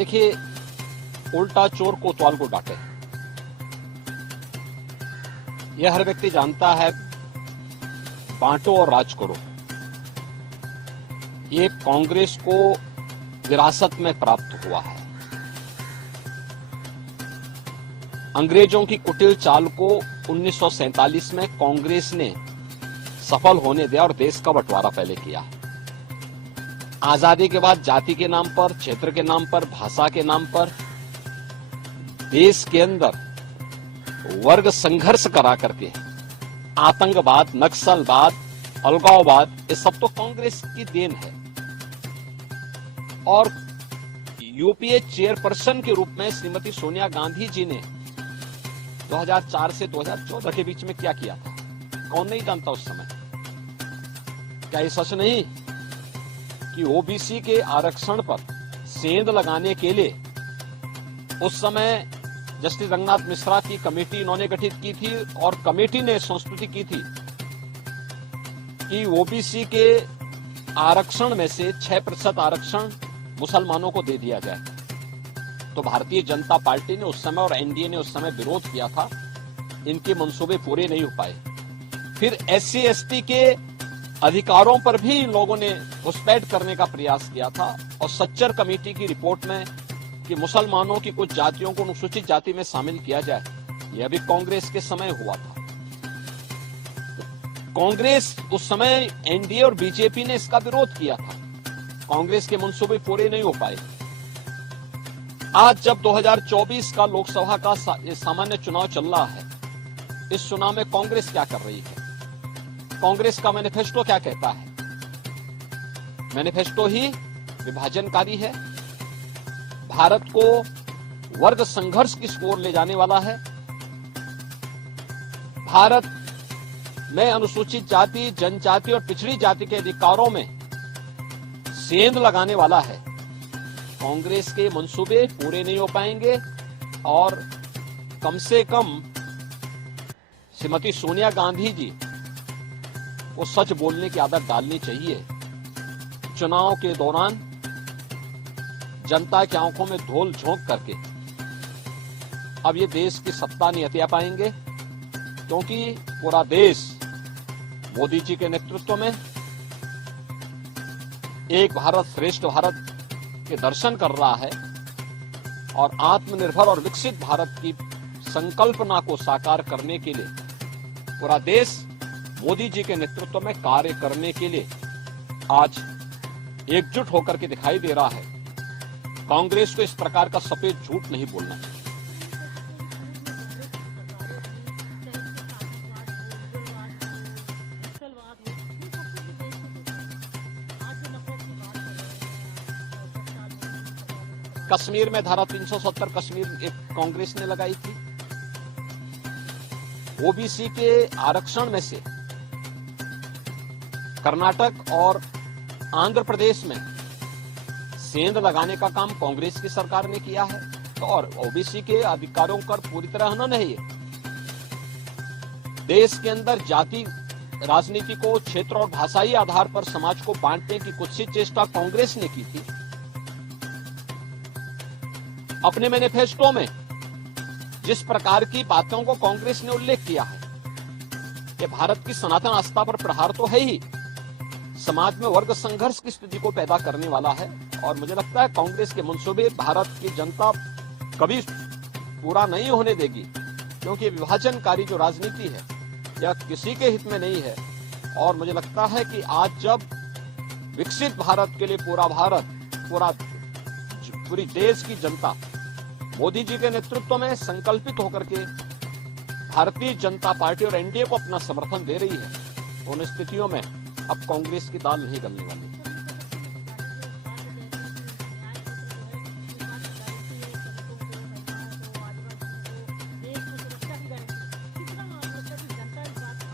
देखिए, उल्टा चोर कोतवाल को डांटे। यह हर व्यक्ति जानता है, बांटो और राज करो, ये कांग्रेस को विरासत में प्राप्त हुआ है। अंग्रेजों की कुटिल चाल को 1947 में कांग्रेस ने सफल होने दिया और देश का बंटवारा पहले किया। आजादी के बाद जाति के नाम पर, क्षेत्र के नाम पर, भाषा के नाम पर देश के अंदर वर्ग संघर्ष करा करके आतंकवाद, नक्सलवाद, अलगाववाद, ये सब तो कांग्रेस की देन है। और यूपीए चेयरपर्सन के रूप में श्रीमती सोनिया गांधी जी ने 2004 से 2014 के बीच में क्या किया था, कौन नहीं जानता उस समय। क्या ये सच नहीं कि ओबीसी के आरक्षण पर सेंध लगाने के लिए उस समय जस्टिस रंगनाथ मिश्रा की कमेटी इन्होंने गठित की थी और कमेटी ने संस्तुति की थी कि ओबीसी के आरक्षण में से 6% आरक्षण मुसलमानों को दे दिया जाए। तो भारतीय जनता पार्टी ने उस समय और एनडीए ने उस समय विरोध किया था, इनके मंसूबे पूरे नहीं हो पाए। फिर एससी एसटी के अधिकारों पर भी इन लोगों ने घुसपैठ करने का प्रयास किया था और सच्चर कमेटी की रिपोर्ट में कि मुसलमानों की कुछ जातियों को अनुसूचित जाति में शामिल किया जाए, यह भी कांग्रेस के समय हुआ था। कांग्रेस उस समय एनडीए और बीजेपी ने इसका विरोध किया था, कांग्रेस के मंसूबे पूरे नहीं हो पाए। आज जब 2024 का लोकसभा का सामान्य चुनाव चल रहा है, इस चुनाव में कांग्रेस क्या कर रही है, कांग्रेस का मैनिफेस्टो क्या कहता है? मैनिफेस्टो ही विभाजनकारी है, भारत को वर्ग संघर्ष की ओर ले जाने वाला है, भारत में अनुसूचित जाति, जनजाति और पिछड़ी जाति के अधिकारों में सेंध लगाने वाला है। कांग्रेस के मंसूबे पूरे नहीं हो पाएंगे और कम से कम श्रीमती सोनिया गांधी जी को सच बोलने की आदत डालनी चाहिए। चुनाव के दौरान जनता की आंखों में धूल झोंक करके अब ये देश की सत्ता नहीं हथिया पाएंगे, क्योंकि पूरा देश मोदी जी के नेतृत्व में एक भारत श्रेष्ठ भारत के दर्शन कर रहा है और आत्मनिर्भर और विकसित भारत की संकल्पना को साकार करने के लिए पूरा देश मोदी जी के नेतृत्व में कार्य करने के लिए आज एकजुट होकर के दिखाई दे रहा है। कांग्रेस को इस प्रकार का सफेद झूठ नहीं बोलना चाहिए। कश्मीर में धारा 370 कश्मीर एक कांग्रेस ने लगाई थी। ओबीसी के आरक्षण में से कर्नाटक और आंध्र प्रदेश में सेंध लगाने का काम कांग्रेस की सरकार ने किया है। तो और ओबीसी के अधिकारों पर पूरी तरह हनन है। ये देश के अंदर जाति राजनीति को क्षेत्र और भाषाई आधार पर समाज को बांटने की कुत्सित चेष्टा कांग्रेस ने की थी। अपने मैनिफेस्टो में जिस प्रकार की बातों को कांग्रेस ने उल्लेख किया है, ये भारत की सनातन आस्था पर प्रहार तो है ही, समाज में वर्ग संघर्ष की स्थिति को पैदा करने वाला है। और मुझे लगता है कांग्रेस के मंसूबे भारत की जनता कभी पूरा नहीं होने देगी, क्योंकि विभाजनकारी जो राजनीति है यह किसी के हित में नहीं है। और मुझे लगता है कि आज जब विकसित भारत के लिए पूरा भारत, पूरी देश की जनता मोदी जी के नेतृत्व में संकल्पित होकर के भारतीय जनता पार्टी और एनडीए को अपना समर्थन दे रही है, उन स्थितियों में अब कांग्रेस की दाल नहीं गलने वाली।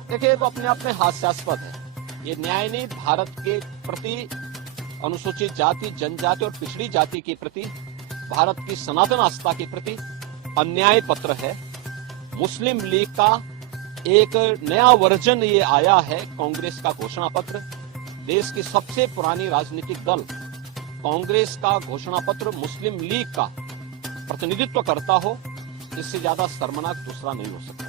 देखिए, तो अपने आप में हास्यास्पद है। ये न्याय नहीं, भारत के प्रति, अनुसूचित जाति, जनजाति और पिछड़ी जाति के प्रति, भारत की सनातन आस्था के प्रति अन्याय पत्र है। मुस्लिम लीग का एक नया वर्जन ये आया है, कांग्रेस का घोषणा पत्र। देश की सबसे पुरानी राजनीतिक दल कांग्रेस का घोषणा पत्र मुस्लिम लीग का प्रतिनिधित्व करता हो, इससे ज्यादा शर्मनाक दूसरा नहीं हो सकता।